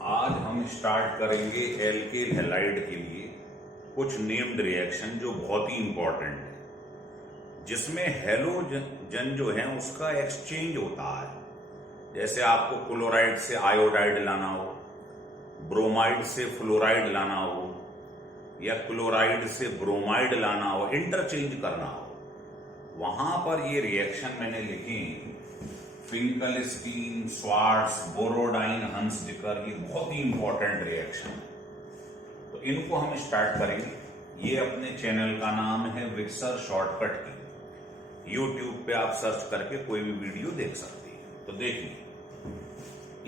आज हम स्टार्ट करेंगे एल्केल हैलाइड के लिए कुछ नेम्ड रिएक्शन जो बहुत ही इंपॉर्टेंट है, जिसमें हैलोजन जो है उसका एक्सचेंज होता है। जैसे आपको क्लोराइड से आयोडाइड लाना हो, ब्रोमाइड से फ्लोराइड लाना हो, या क्लोराइड से ब्रोमाइड लाना हो, इंटरचेंज करना हो, वहां पर ये रिएक्शन मैंने लिखी फिंकलस्टीन, स्वार्ट्स, बोरोडाइन, हंसडिकर। ये बहुत ही इंपॉर्टेंट रिएक्शन है, तो इनको हम स्टार्ट करेंगे। ये अपने चैनल का नाम है विक्सर शॉर्टकट की। यूट्यूब पे आप सर्च करके कोई भी वीडियो देख सकते हैं। तो देखिए,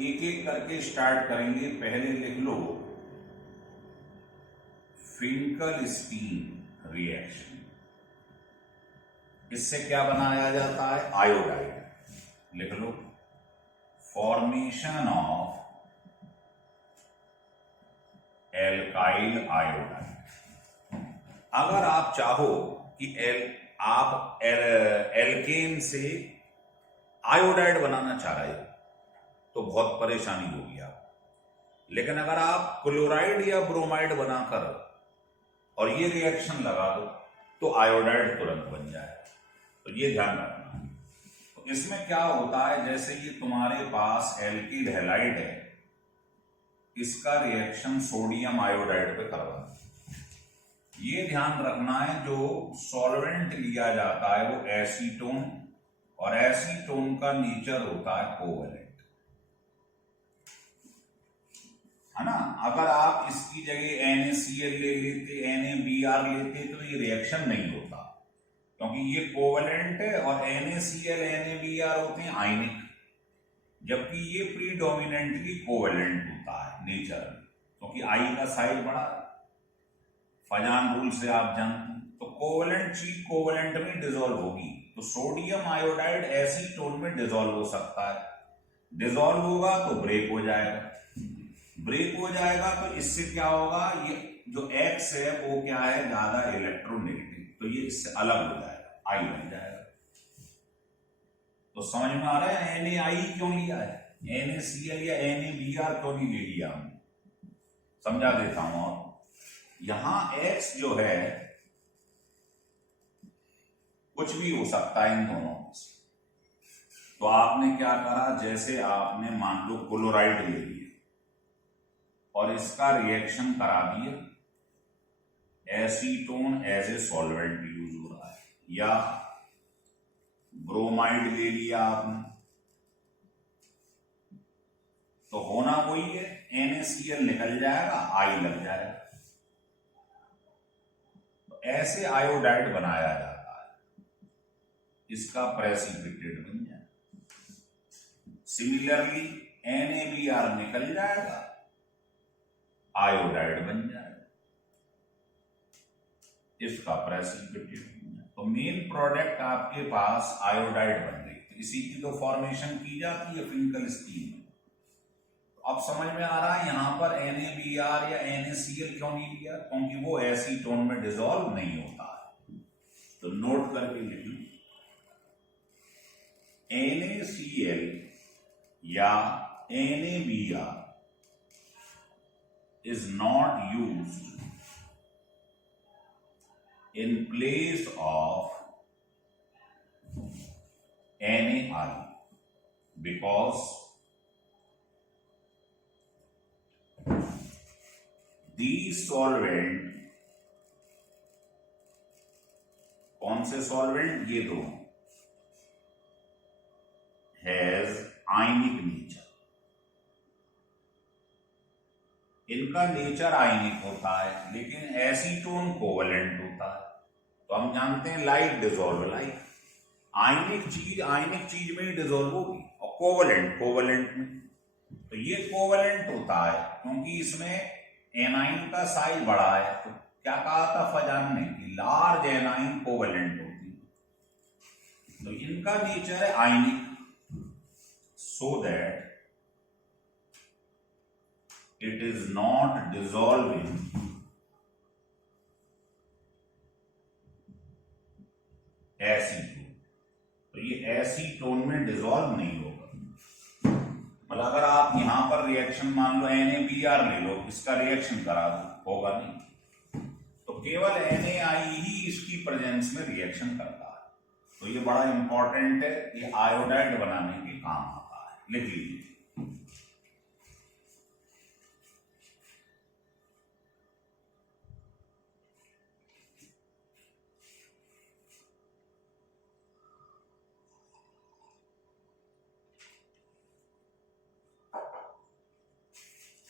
एक एक करके स्टार्ट करेंगे। पहले लिख लो फिंकलस्टीन रिएक्शन। इससे क्या बनाया जाता है? आयोडाइड। लिख लो फॉर्मेशन ऑफ एल्काइल आयोडाइड। अगर आप चाहो कि आप एल्केन से आयोडाइड बनाना चाह रहे हो तो बहुत परेशानी होगी आप। लेकिन अगर आप क्लोराइड या ब्रोमाइड बनाकर और ये रिएक्शन लगा दो तो आयोडाइड तुरंत बन जाए। तो ये ध्यान रखना। तो इसमें क्या होता है, जैसे ये तुम्हारे पास एल्किल हैलाइड है, इसका रिएक्शन सोडियम आयोडाइड पे करवाना। ये ध्यान रखना है, जो सॉल्वेंट लिया जाता है वो एसीटोन, और एसीटोन का नेचर होता है कोवेलेंट, है ना। अगर आप इसकी जगह NaCl ले लेते, NaBr लेते, तो ये रिएक्शन नहीं होता, क्योंकि ये कोवेलेंट है और NaCl NaBr होते हैं आयनिक, जबकि ये प्रीडोमिनेंटली कोवेलेंट होता है नेचर में, क्योंकि आई का साइज बड़ा। फजान रूल से आप जानते हैं। तो कोवेलेंट चीज कोवेलेंट में डिसॉल्व होगी, तो सोडियम आयोडाइड एसीटोन में डिसॉल्व हो सकता है। डिसॉल्व होगा तो ब्रेक हो जाएगा। ब्रेक हो जाएगा तो इससे क्या होगा, ये जो X है वो क्या है, ज्यादा इलेक्ट्रोनेगेटिव, तो ये इससे अलग हो जाएगा, आई बन जाएगा। तो समझ में आ रहा है Na क्यों लिया है, NaCl या NaBr क्यों नहीं ले लिया हमने? समझा देता हूं। और यहां X जो है कुछ भी हो सकता है इन दोनों में से। तो आपने क्या करा, जैसे आपने मान लो क्लोराइड ले लिया और इसका रिएक्शन करा दिया, acetone as a solvent use हो रहा है, या ब्रोमाइड ले लिया आपने, तो होना वही है, NaCl निकल जाएगा, आई लग जाएगा। तो ऐसे आयोडाइड बनाया जाता है, इसका प्रेसिपिटेट बन जाए। सिमिलरली NaBr निकल जाएगा, आयोडाइड बन जाएगा, इसका प्रेसिपिटेट बन जाए। तो मेन प्रोडक्ट आपके पास आयोडाइड बन गई। तो इसी की तो फॉर्मेशन की जाती है फिंकलस्टीन में। अब समझ में आ रहा है यहां पर NaBr या NaCl क्यों नहीं लिया, क्योंकि वो एसीटोन में डिसॉल्व नहीं होता है। तो नोट करके लिख लो, NaCl या NaBr is not used in place of NaI because these solvent, कौन से सॉल्वेंट, ये दो, हैज आयनिक नेचर। इनका नेचर आयनिक होता है, लेकिन एसीटोन कोवेलेंट होता है। तो हम जानते हैं लाइक डिसॉल्व लाइक। आयनिक चीज में ही डिसॉल्व होगी, और कोवेलेंट में। तो ये कोवेलेंट होता है क्योंकि इसमें एनाइन का साइज बड़ा है। तो क्या कहा था फजान ने कि लार्ज एनाइन कोवेलेंट होती है। तो इनका नेचर है आयनिक, so that it is not dissolving acetone. तो ये एसीटोन में डिसॉल्व नहीं होगा। मतलब अगर आप यहां पर रिएक्शन मान लो NaBr ले लो, इसका रिएक्शन करा दो, होगा नहीं। तो केवल NaI ही इसकी प्रेजेंस में रिएक्शन करता है। तो ये बड़ा इंपॉर्टेंट है, ये आयोडाइड बनाने के काम आता है, लिख लीजिए।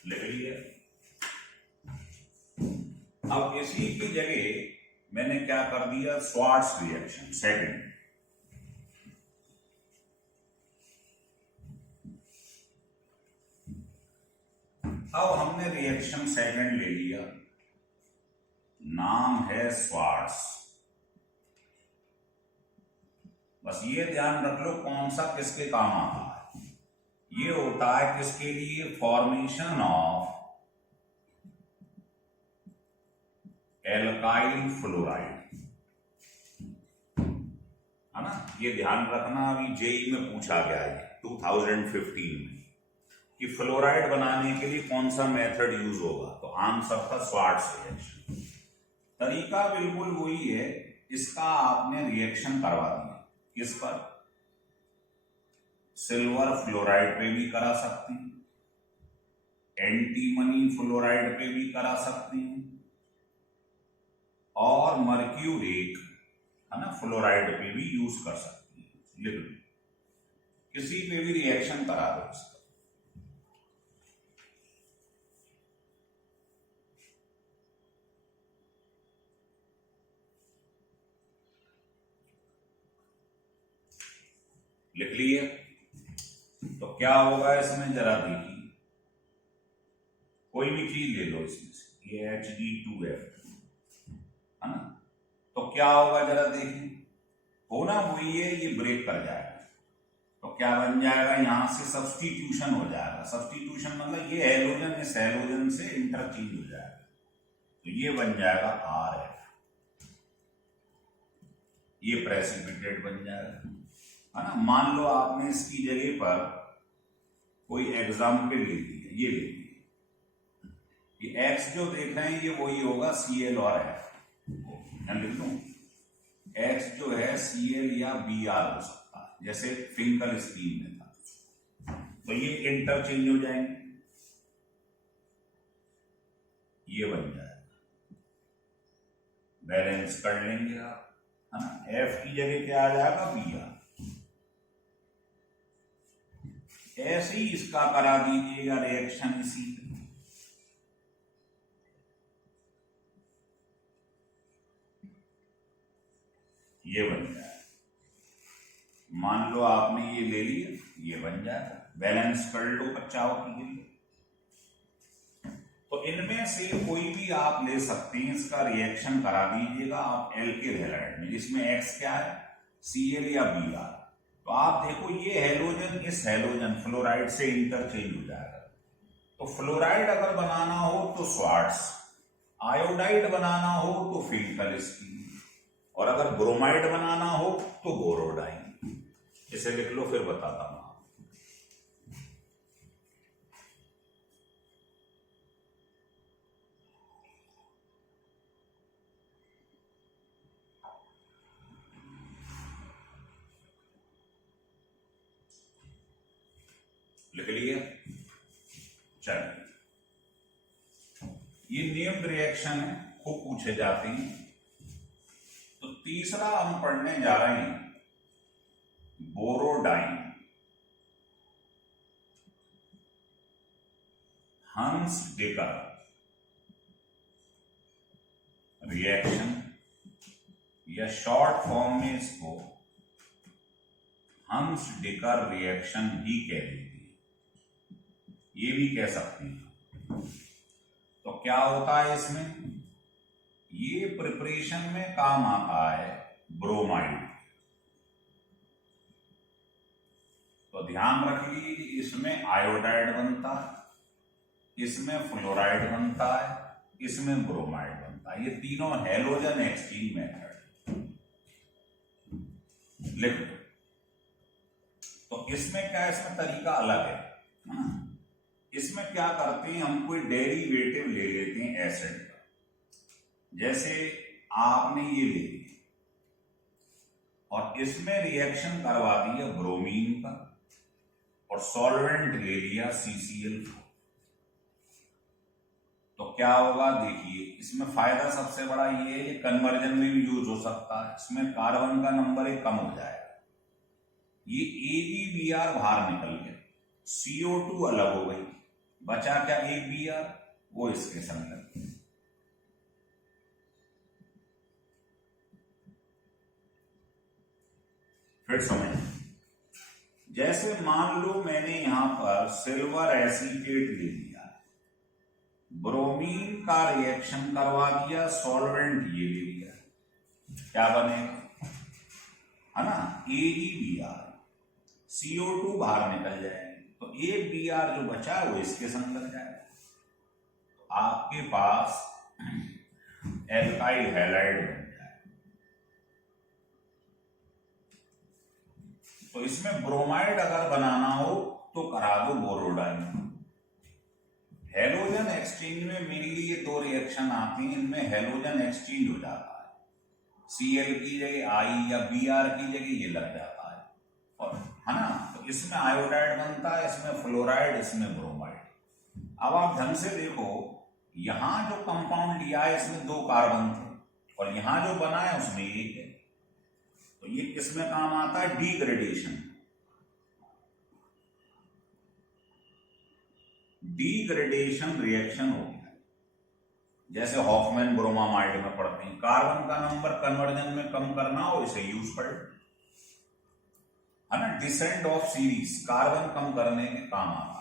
लिख लिए। अब इसी की जगह मैंने क्या कर दिया, स्वार्ट्स रिएक्शन सेकंड। अब हमने रिएक्शन सेकंड ले लिया, नाम है स्वार्ट्स। बस ये ध्यान रख लो कौन सा किसके काम आता है। ये होता है किसके लिए, फॉर्मेशन ऑफ एल्काइल फ्लोराइड, है ना। ये ध्यान रखना, अभी जेई में पूछा गया है 2015 में कि फ्लोराइड बनाने के लिए कौन सा मेथड यूज होगा, तो आंसर था स्वार्ट्स रिएक्शन। तरीका बिल्कुल वही है, इसका आपने रिएक्शन करवा दिया, किस पर, सिल्वर फ्लोराइड पे भी करा सकते हैं, एंटीमनी फ्लोराइड पे भी करा सकते हैं, और मर्क्यूरेट, है ना, फ्लोराइड पे भी यूज कर सकते हैं। लिख लो, किसी पे भी रिएक्शन करा दो इसका। लिख लिए। तो क्या होगा इसमें, जरा देखिए, कोई भी चीज ले लो इसमें से, ये Hg2F, है ना। तो क्या होगा जरा देखिए, होना वही है, ये ब्रेक कर जाएगा। तो क्या बन जाएगा, यहां से सब्स्टिट्यूशन हो जाएगा। सब्स्टिट्यूशन मतलब ये हैलोजन इस हैलोजन से इंटरचेंज हो जाएगा, तो ये बन जाएगा Rf, ये प्रेसिपिटेट बन जाएगा, है ना। मान लो आपने इसकी जगह पर कोई एग्जाम्पल ले लिया, ये ले लिया, ये X जो देख रहे हैं ये वही होगा Cl और F, लिख दूं, X जो है Cl या Br हो सकता है, जैसे फिंकल स्कीम में था। तो ये इंटरचेंज हो जाएंगे, ये बन जाएगा, बैलेंस कर लेंगे आप, है ना। F की जगह क्या आ जाएगा, Br। ऐसे ही इसका करा दीजिएगा रिएक्शन इसी, ये बन जाए। मान लो आपने ये ले लिया, ये बन जाएगा, बैलेंस कर लो बचाव के लिए। तो इनमें से कोई भी आप ले सकते हैं, इसका रिएक्शन करा दीजिएगा आप एल्किल हैलाइड में, जिसमें X क्या है, Cl या Br। तो आप देखो ये हैलोजन इस हैलोजन फ्लोराइड से इंटरचेंज हो जाएगा। तो फ्लोराइड अगर बनाना हो तो स्वार्ट्स, आयोडाइड बनाना हो तो फिंकल-स्कीम, और अगर ब्रोमाइड बनाना हो तो बोरोडाइन। इसे लिख लो, फिर बताता हूं। लिख लिए, चलिए। ये नेम्ड रिएक्शन है, खूब पूछे जाते हैं। तो तीसरा हम पढ़ने जा रहे हैं बोरोडाइन, हंस-डेकर रिएक्शन, या शॉर्ट फॉर्म में इसको हंस-डेकर रिएक्शन भी कह देते हैं, ये भी कह सकते हैं। तो क्या होता है इसमें, ये प्रिपरेशन में काम आता है ब्रोमाइड। तो ध्यान रख लीजिए, इसमें आयोडाइड बनता है, इसमें फ्लोराइड बनता है, इसमें ब्रोमाइड बनता है। ये तीनों हैलोजन एक्सचेंज मेथड। लिख लो। तो इसमें क्या है, इसमें तरीका अलग है ना। इसमें क्या करते हैं, हम कोई डेरिवेटिव ले लेते हैं एसिड का। जैसे आपने ये ले लिया और इसमें रिएक्शन करवा दिया ब्रोमीन का और सॉल्वेंट ले लिया CCl4, तो क्या होगा देखिए, इसमें फायदा सबसे बड़ा ये है, ये कन्वर्जन में भी यूज हो सकता है। इसमें कार्बन का नंबर एक कम हो जाएगा, ये AgBr बाहर निकल गया, CO2 अलग हो गई, बचा क्या एक Br, वो इसके संग। फिर समझ, जैसे मान लो मैंने यहां पर सिल्वर एसीटेट ले लिया, ब्रोमीन का रिएक्शन करवा दिया, सॉल्वेंट ये ले लिया, क्या बनेगा, है ना, AgBr, CO2 बाहर निकल जाएगा, तो एक Br जो बचा है वो इसके संग लग जाएगा, तो आपके पास एल्काइल हैलाइड बन जाएगा। तो इसमें ब्रोमाइड अगर बनाना हो तो करा दो बोरोडाइन। हेलोजन एक्सचेंज में मेनली ये दो रिएक्शन आती हैं, इनमें हेलोजन एक्सचेंज हो जाता है, Cl की जगह I या Br की जगह ये लग जाता है, और है ना, तो इसमें आयोडाइड बनता है, इसमें फ्लोराइड, इसमें ब्रोमाइड। अब आप ढंग से देखो, यहां जो कंपाउंड लिया है इसमें 2 कार्बन थे और यहां जो बना है उसमें 1 है, तो ये किसमें काम आता है, डिग्रेडेशन। डिग्रेडेशन रिएक्शन हो गया, जैसे हॉफमैन ब्रोमामाइड में पढ़ते हैं, कार्बन का नंबर कन्वर्जन में कम करना हो इसे यूज कर, है ना, डिसेंड ऑफ सीरीज, कार्बन कम करने के काम आता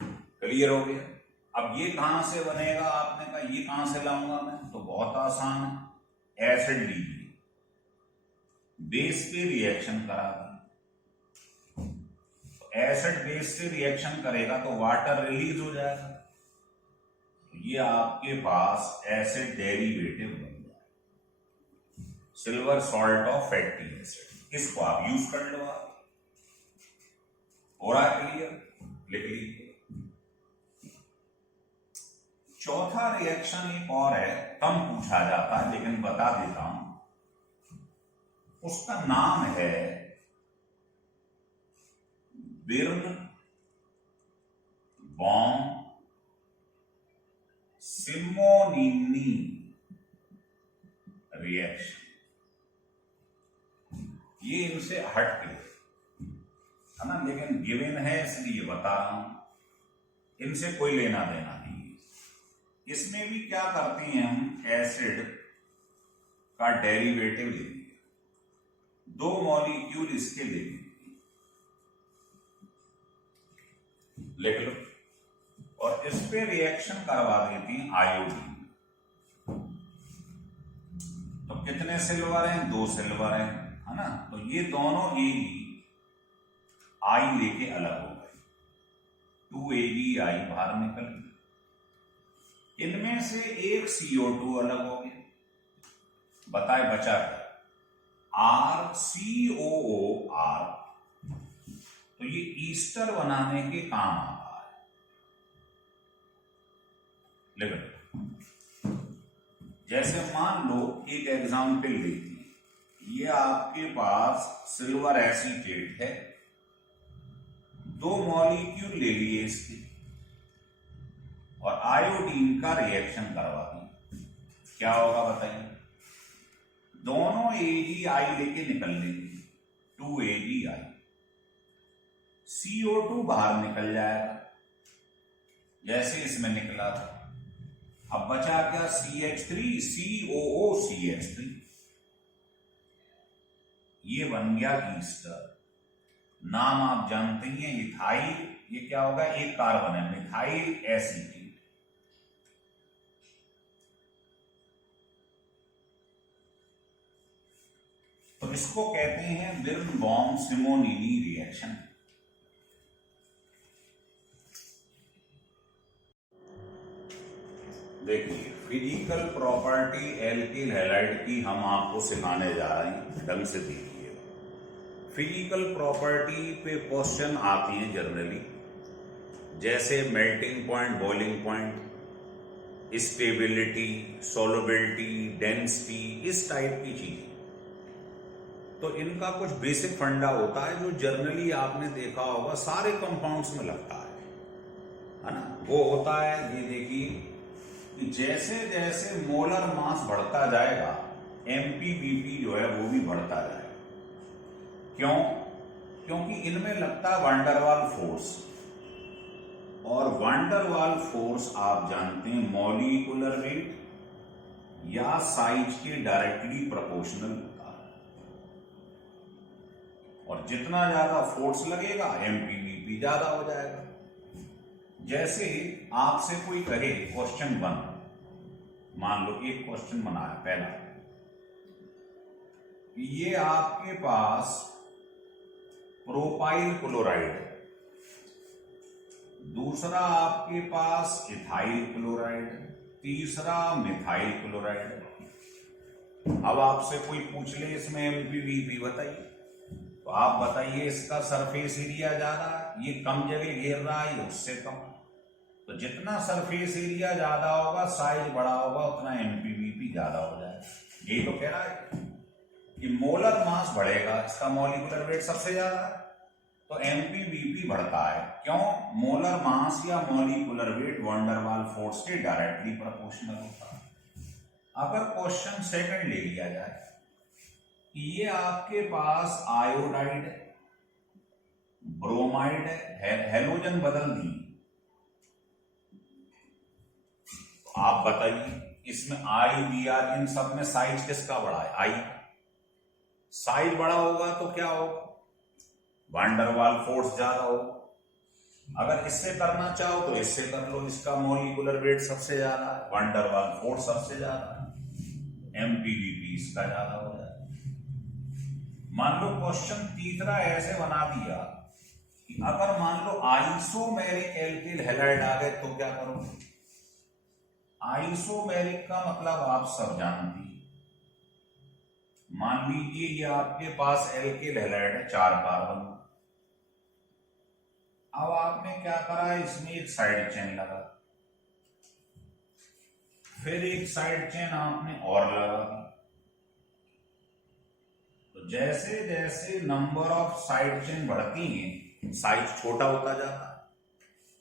है। क्लियर हो गया। अब ये कहां से बनेगा, आपने कहा ये कहां से लाऊंगा मैं, तो बहुत आसान है, एसिड लीजिए, बेस पे रिएक्शन करा दें, तो एसिड बेस से रिएक्शन करेगा तो वाटर रिलीज हो जाएगा, तो ये आपके पास एसिड डेरिवेटिव बन जाएगा, silver salt of fatty acid. इसको आप यूज कर लो, आप हो रहा है क्लियर, लिख लीजिए। चौथा रिएक्शन एक और है, कम पूछा जाता है लेकिन बता देता हूं, उसका नाम है बिर्न बॉम सिमोनिनी रिएक्शन। ये इनसे हट के है ना, लेकिन गिवन है इसलिए बता रहा हूं, इनसे कोई लेना देना नहीं। इसमें भी क्या करते हैं हम, एसिड का डेरिवेटिव ले लिया, 2 मॉलिक्यूल इसके ले लिए, लिख लो, और इस पे रिएक्शन करवा देती हैं आयोडीन। तो कितने सिल्वर हैं, 2 सिल्वर हैं, है ना, तो ये दोनों Ag लेके अलग हो गए, 2 AgI बाहर निकल गए, इनमें से एक CO2 अलग हो गया, बताए बचा क्या, RCOOR, तो ये ईस्टर बनाने के काम आता है, लिख, जैसे मान लो एक एग्जाम्पल लेती, ये आपके पास सिल्वर एसीटेट है, 2 मॉलिक्यूल ले लिए इसके और आयोडीन का रिएक्शन करवा दी, क्या होगा बताइए, दोनों AgI लेके निकल लेंगे, 2 AgI, CO2 बाहर निकल जाएगा जैसे इसमें निकला था, अब बचा क्या, CH3, COOCH3, ये बन गया ईस्टर। नाम आप जानते हैं, इथाइल, ये क्या होगा, एक कार्बन है, मिथाइल एसीटेट। तो इसको कहते हैं बिर्न बॉम सिमोनिनी रिएक्शन। देखिए, फिजिकल प्रॉपर्टी एल्किल हैलाइड की हम आपको सिखाने जा रहे हैं, ढंग से देखिए। फिजिकल प्रॉपर्टी पे क्वेश्चन आती है जनरली, जैसे melting point, boiling point, stability, solubility, density, इस टाइप की चीजें। तो इनका कुछ बेसिक फंडा होता है जो जनरली आपने देखा होगा सारे कंपाउंड्स में लगता है ना। वो होता है, ये देखिए कि जैसे जैसे मोलर मास बढ़ता जाएगा एमपीवीपी जो है वो भी बढ़ता जाएगा। क्यों? क्योंकि इनमें लगता है वांडरवाल फोर्स, और वांडरवाल फोर्स आप जानते हैं मॉलिक्यूलर वेट या साइज के डायरेक्टली प्रोपोर्शनल होता है, और जितना ज्यादा फोर्स लगेगा एमपीवीपी ज्यादा हो जाएगा। जैसे आपसे कोई कहे क्वेश्चन 1, मान लो एक क्वेश्चन बनाया पहला, ये आपके पास प्रोपाइल क्लोराइड है, दूसरा आपके पास इथाइल क्लोराइड है, तीसरा मिथाइल क्लोराइड है। अब आपसे कोई पूछ ले इसमें एमपीवीपी बताइए, तो आप बताइए इसका सरफेस एरिया ज्यादा है, ये कम जगह घेर रहा है, ये उससे कम। तो जितना सरफेस एरिया ज्यादा होगा, साइज बड़ा होगा, उतना एमपीवीपी ज्यादा हो जाएगा। यही तो कह रहा है कि मोलर मास बढ़ेगा, इसका मॉलिक्यूलर वेट सबसे ज्यादा है, तो एमपीवीपी बढ़ता है। क्यों? मोलर मास या मॉलिक्यूलर वेट वांडरवाल फोर्स के डायरेक्टली प्रोपोर्शनल होता है। अगर क्वेश्चन सेकंड ले लिया जाए, ये आपके पास आयोडाइड है, ब्रोमाइड है, हेलोजन बदल दी, तो आप बताइए इसमें आई बी आर इन सब में साइज किसका बड़ा है? आई। साइज बड़ा होगा तो क्या होगा? वांडरवाल फोर्स ज्यादा होगा। अगर इससे करना चाहो तो इससे कर लो, इसका मॉलिक्यूलर वेट सबसे ज्यादा है, वांडरवाल फोर्स सबसे ज्यादा है, एमपीवीपी इसका ज्यादा हो जाएगा। मान लो क्वेश्चन तीसरा ऐसे बना दिया कि अगर मान लो आइसोमेरिक एल्किल हैलाइड आ गए तो क्या करोगे? आइसोमेरिक का मतलब आप सब जानते हैं। मान लीजिए ये आपके पास एल्किल हैलाइड है, 4 कार्बन। अब आपने क्या करा, इसमें एक साइड चेन लगा, फिर एक साइड चेन आपने और लगा दी। तो जैसे जैसे नंबर ऑफ साइड चेन बढ़ती हैं, साइज छोटा होता जाता है।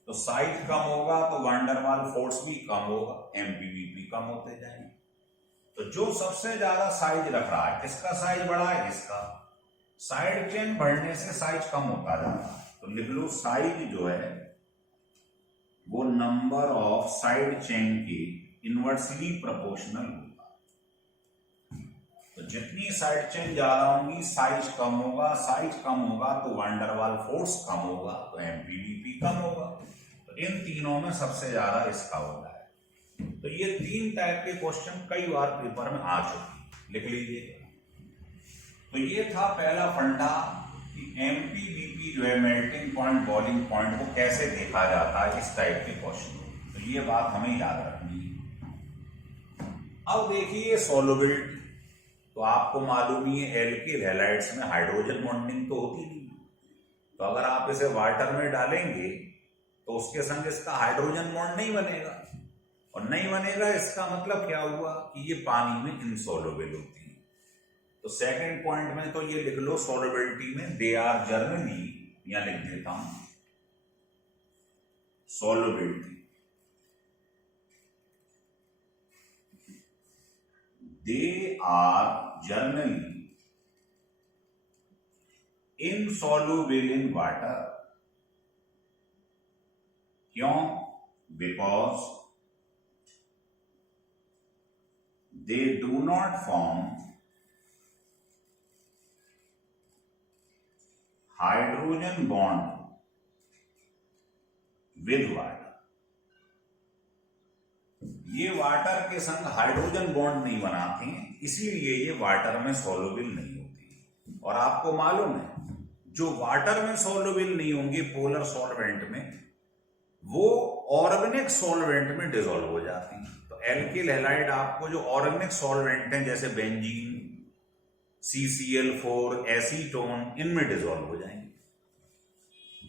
तो साइज कम होगा तो वांडरवाल फोर्स भी कम होगा, एमपीवीपी कम होते जाएंगे। तो जो सबसे ज्यादा साइज रख रहा है, किसका साइज बड़ा है? इसका। साइड चेन बढ़ने से साइज कम होता जाता है, तो लिख लो साइज जो है वो नंबर ऑफ साइड चेन के इनवर्सली प्रोपोर्शनल होगा। तो जितनी साइड चेन ज्यादा होंगी साइज कम होगा, साइज कम होगा तो वांडरवाल फोर्स कम होगा, तो एमपीवीपी कम होगा। तो इन तीनों में सबसे ज्यादा इसका होगा। तो ये 3 टाइप के क्वेश्चन कई बार पेपर में आ चुके, लिख लीजिए। तो ये था पहला फंडा कि एमपीवीपी जो है मेल्टिंग पॉइंट, बॉइलिंग पॉइंट, वो कैसे देखा जाता है इस टाइप के क्वेश्चन। तो ये बात हमें याद रखनी है। अब देखिए सोलबिलिटी, तो आपको मालूम ही है एल्किल हैलाइड्स में हाइड्रोजन बॉन्डिंग तो होती नहीं, तो अगर आप इसे वाटर में डालेंगे तो उसके संग इसका हाइड्रोजन बॉन्ड नहीं बनेगा, और नहीं बनेगा इसका मतलब क्या हुआ कि ये पानी में इनसॉल्युबल होती है। तो सेकंड पॉइंट में तो ये लिख लो सॉल्युबिलिटी में दे आर जनरली, या लिख देता हूं solubility, they are generally insoluble in water. क्यों? Because they do not form hydrogen bond with water. ये वाटर के संग हाइड्रोजन बॉन्ड नहीं बनाते हैं, इसीलिए ये वाटर में सोल्युबल नहीं होती। और आपको मालूम है जो वाटर में सोल्युबल नहीं होंगे पोलर सॉल्वेंट में, वो ऑर्गेनिक सॉल्वेंट में डिसॉल्व हो जाती हैं। तो एल्किल हैलाइड आपको जो ऑर्गेनिक सॉल्वेंट हैं जैसे बेंजीन, CCl4, एसीटोन, इनमें डिसॉल्व हो जाएंगे,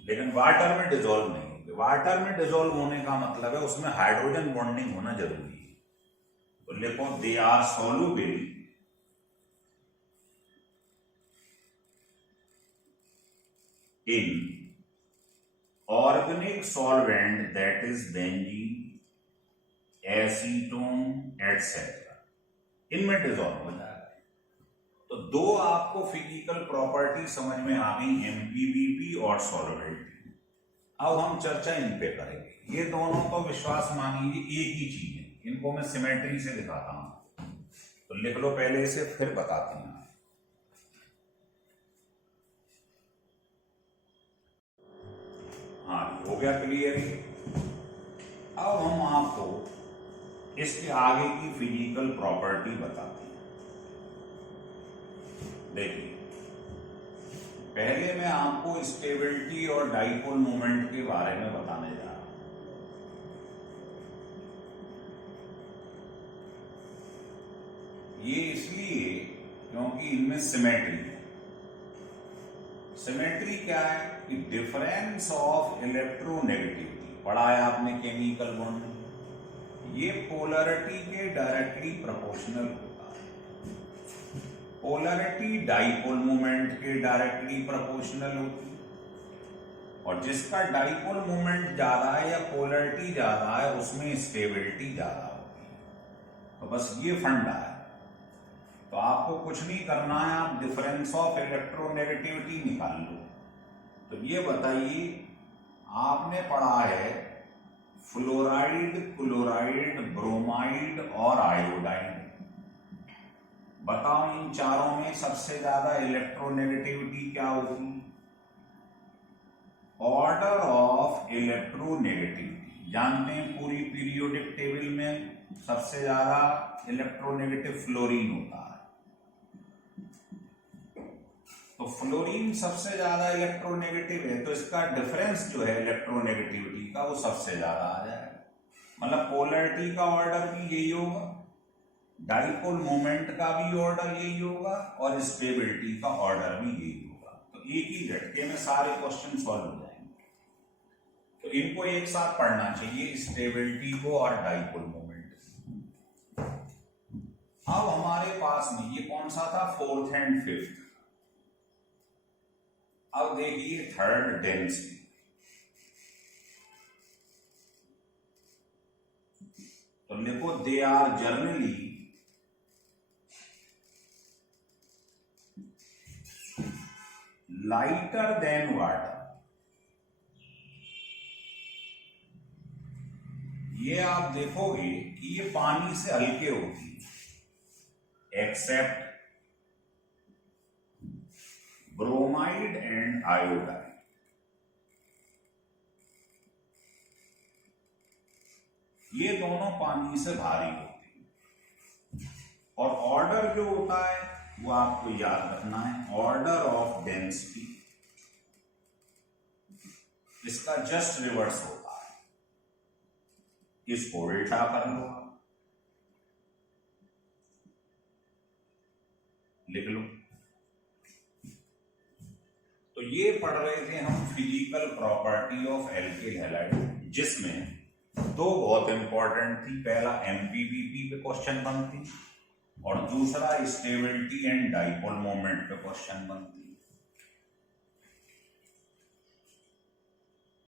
लेकिन वाटर में डिसॉल्व नहीं होंगे। वाटर में डिसॉल्व होने का मतलब है उसमें हाइड्रोजन बॉन्डिंग होना जरूरी है। तो लिखो they are soluble in organic solvent that is benzene, acetone et cetera, इनमें डिसॉल्व हो जाएगा। तो दो आपको फिजिकल प्रॉपर्टी समझ में आ गई, एमपीबीपी और सॉल्वेबिलिटी। अब हम चर्चा इन पे करेंगे। ये दोनों तो विश्वास मानिए एक ही चीज है। इनको मैं सिमेट्री से दिखाता हूं, तो लिख लो पहले इसे, फिर बताते हैं। हाँ, हो गया क्लियर। अब हम आपको इसके आगे की फिजिकल प्रॉपर्टी बताते हैं। देखिए, पहले मैं आपको स्टेबिलिटी और डाइपोल मोमेंट के बारे में बताने जा रहा हूं। ये इसलिए क्योंकि इनमें सिमेट्री है। सिमेट्री क्या है कि डिफरेंस ऑफ इलेक्ट्रोनेगेटिविटी, पढ़ा है आपने केमिकल बॉन्ड, ये पोलरिटी के डायरेक्टली प्रोपोर्शनल होता है। पोलरिटी डाइपोल मोमेंट के डायरेक्टली प्रोपोर्शनल होती है, और जिसका डाइपोल मोमेंट ज्यादा है या पोलरिटी ज्यादा है उसमें स्टेबिलिटी ज्यादा होती है। तो बस ये फंडा है। तो आपको कुछ नहीं करना है, आप डिफरेंस ऑफ इलेक्ट्रोनेगेटिविटी निकाल लो। तो ये बताइए, आपने पढ़ा है फ्लोराइड, क्लोराइड, ब्रोमाइड और आयोडाइड। बताओ इन चारों में सबसे ज्यादा इलेक्ट्रोनेगेटिविटी क्या होगी? ऑर्डर ऑफ इलेक्ट्रोनेगेटिविटी जानते हैं, पूरी पीरियोडिक टेबल में सबसे ज्यादा इलेक्ट्रोनेगेटिव फ्लोरीन होता है। तो फ्लोरीन सबसे ज्यादा इलेक्ट्रोनेगेटिव है, तो इसका डिफरेंस जो है इलेक्ट्रोनेगेटिविटी का वो सबसे ज्यादा आ जाएगा। मतलब पोलरिटी का ऑर्डर भी यही होगा, डाइपोल मोमेंट का भी ऑर्डर यही होगा, और स्टेबिलिटी का ऑर्डर भी यही होगा। तो एक ही झटके में सारे क्वेश्चन सॉल्व हो जाएंगे। तो इनको एक साथ पढ़ना चाहिए, स्टेबिलिटी को और डाइपोल मोमेंट। अब हमारे पास में ये कौन सा था? Fourth and fifth. अब देखिए थर्ड, डेंसिटी। तो लिखो they are generally lighter than water. ये आप देखोगे कि ये पानी से हल्के होती है, एक्सेप्ट ब्रोमाइड एंड आयोडाइड। ये दोनों पानी से भारी होती है। और ऑर्डर जो होता है वो आपको याद रखना है, ऑर्डर ऑफ डेंसिटी, इसका जस्ट रिवर्स होता है। इसको उल्टा कर लो, लिख लो। तो ये पढ़ रहे थे हम physical property of alkyl halide, जिसमें दो बहुत इंपॉर्टेंट थी। पहला एमपीबीपी पे क्वेश्चन बनती, और दूसरा स्टेबिलिटी एंड डाइपोल मोमेंट पे क्वेश्चन बनती।